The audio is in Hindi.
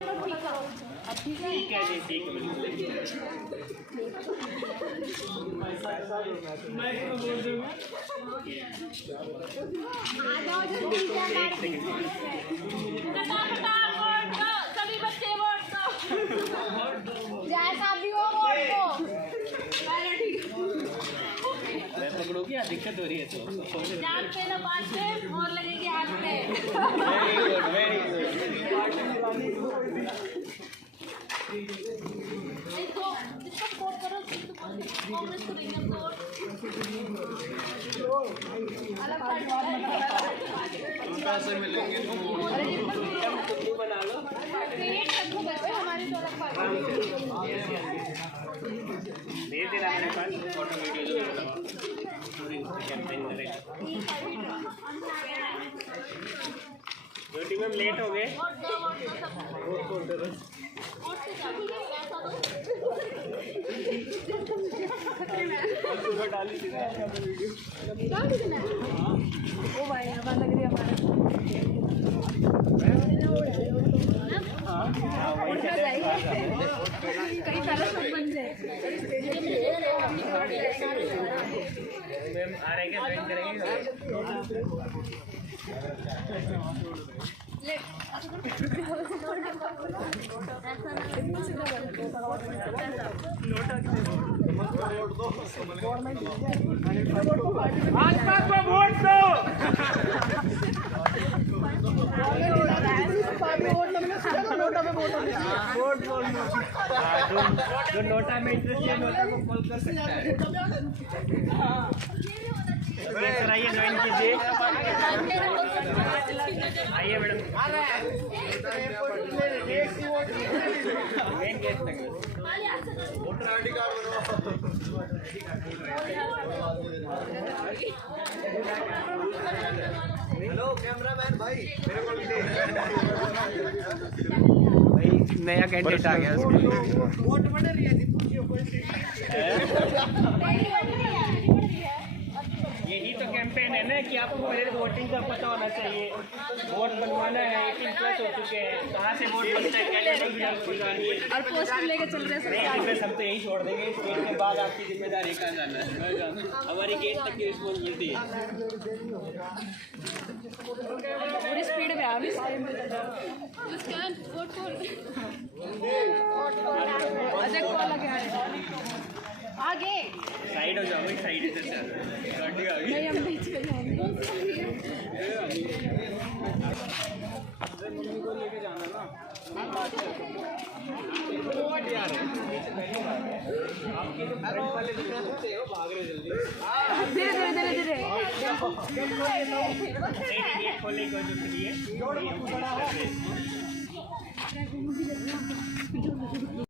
ठीक है जी, ठीक है। मैं क्यों बोल दूँगा? सभी बच्चे वोट दो। जैसा भी हो वोट दो। मैं पकड़ो क्या दिक्कत हो रही है तो? जान पे ना बात पे और लगेगी हाथ पे। Very good, very good. इसको सपोर्ट करो, कांग्रेस को देंगे वोट। पैसे मिलेंगे तो तुम बना लो। हमारी तो अलग पार्टी दे रहा मेरे पास फोटो वीडियो पूरी कैंपेन करेगा। ड्यूटी में लेट हो गए। ओ भाई हवा लग रही है कई सारा सब बन जाए। मैम आ रहे हैं ज्वाइन करेंगे। भाजपा को वोट दो। जो नोटा में इंटरेस्ट है नोटा को कॉल कर सकता है। सर आइए ज्वाइन कीजिए। आइए मैडम। मेन गेट तक voter ID card hello cameraman भाई मेरे को भी दे भाई नया कैंडिडेट आ गया वोट बढ़ रही है यही तो कैंपेन है ना कि आपको पहले वोटिंग का पता होना चाहिए। वोट बनवाना है 18+ हो चुके हैं कहाँ से वोट बनता है क्या और पोस्टर लेके चल रहे हैं। सब तो यही छोड़ देंगे इस गेट के बाद आपकी जिम्मेदारी कहाँ जाना है। हमारी गेट तक की रिस्पॉन्सिबिलिटी है। पूरी स्पीड में आ रही है। आगे साइड हो जाओ भाई साइड इधर से गाड़ी आ गई। नहीं हम बीच में जाएंगे। मम्मी को लेके जाना ना यार आपके जो फ्रेंड वाले दिख रहे हैं वो भाग रहे जल्दी धीरे गेट खोलने की वजह से